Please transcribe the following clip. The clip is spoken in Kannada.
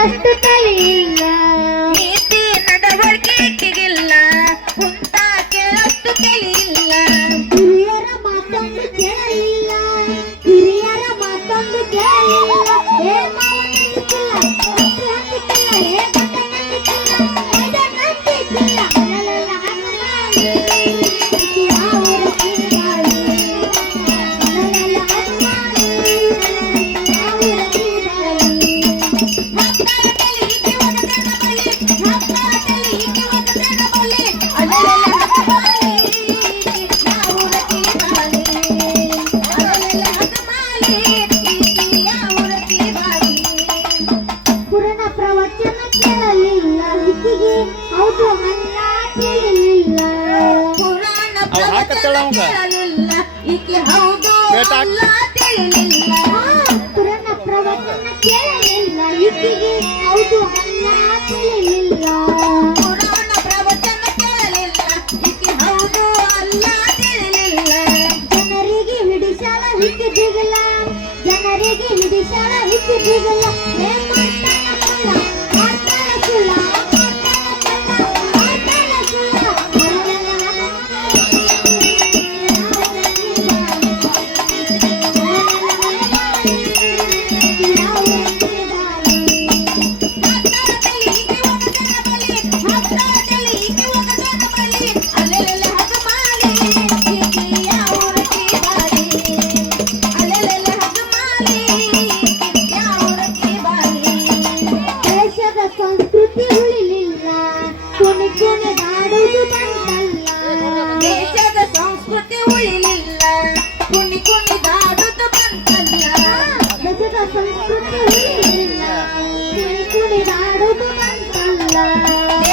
ಅಷ್ಟು ತಲೆ ಇಲ್ಲ ನೀತಿ ನಡವಳಿಕೆಗಿಲ್ಲ ಕುಂತ ಕೇಳಷ್ಟು ತಲೆ ಇಲ್ಲ ಹಿರಿಯರ ಮಾತೊಂದು ಕೇಳಲಿಲ್ಲ ಹಿರಿಯರ ಮಾತೊಂದು ಕೇಳಲಿಲ್ಲ ಏ ಮಾವನಿಕ್ಕಿಲ್ಲ ಹತ್ತಿಕ್ಕಿಲ್ಲ ಏ ನಂಬಿಕ್ಕಿಲ್ಲ ಅಲ್ಲೆಲ್ಲ ಪುರಾಣ ಪ್ರವಚನ ಕೇಳಲಿಲ್ಲ ವಿಕಿಗೆ ಹೌದು ಅಲ್ಲ ತಿಳಿಲಿಲ್ಲ ಪುರಾಣ ಪ್ರವಚನ ಕೇಳಲಿಲ್ಲ ಈಕೆ ಹೌದು ಅಲ್ಲ ತಿಳಿಲಿಲ್ಲ ಪುರಾಣ ಪ್ರವಚನ ಕೇಳಲಿಲ್ಲ ವಿಕಿಗೆ ಹೌದು ಅಲ್ಲ ತಿಳಿಲಿಲ್ಲ ಪುರಾಣ ಪ್ರವಚನ ಕೇಳಲಿಲ್ಲ ಈಕೆ ಹೌದು ಅಲ್ಲ ತಿಳಿಲಿಲ್ಲ ಜನರಿಗೆ ಹಿಡಿಸಾಲ ಹಿಕ್ಕಿದಿಗಲ್ಲ ಜನರಿಗೆ ಹಿಡಿಸಾಲ ಹಿಕ್ಕಿದಿಗಲ್ಲ ಏ ಮಾಡ್ತಾನ ಸುಳ್ಳ ಮಾಡ್ತಾನ ಸುಳ್ಳ ದೇಶದ ಸಂಸ್ಕೃತಿ ಉಳಿಲಿಲ್ಲ ಕುಣಿ ಕುಣಿದಾಡುವುದು ಬಂತಲ್ಲ ದೇಶದ ಸಂಸ್ಕೃತಿ ಉಳಿಲಿಲ್ಲ ಕುಣಿ ಕುಣಿದಾಡುತ್ತ ಬಂತಲ್ಲ ದೇಶದ ಸಂಸ್ಕೃತಿ ಉಳಿಲಿಲ್ಲ ಕುಣಿ ಕುಣಿದಾಡುವುದು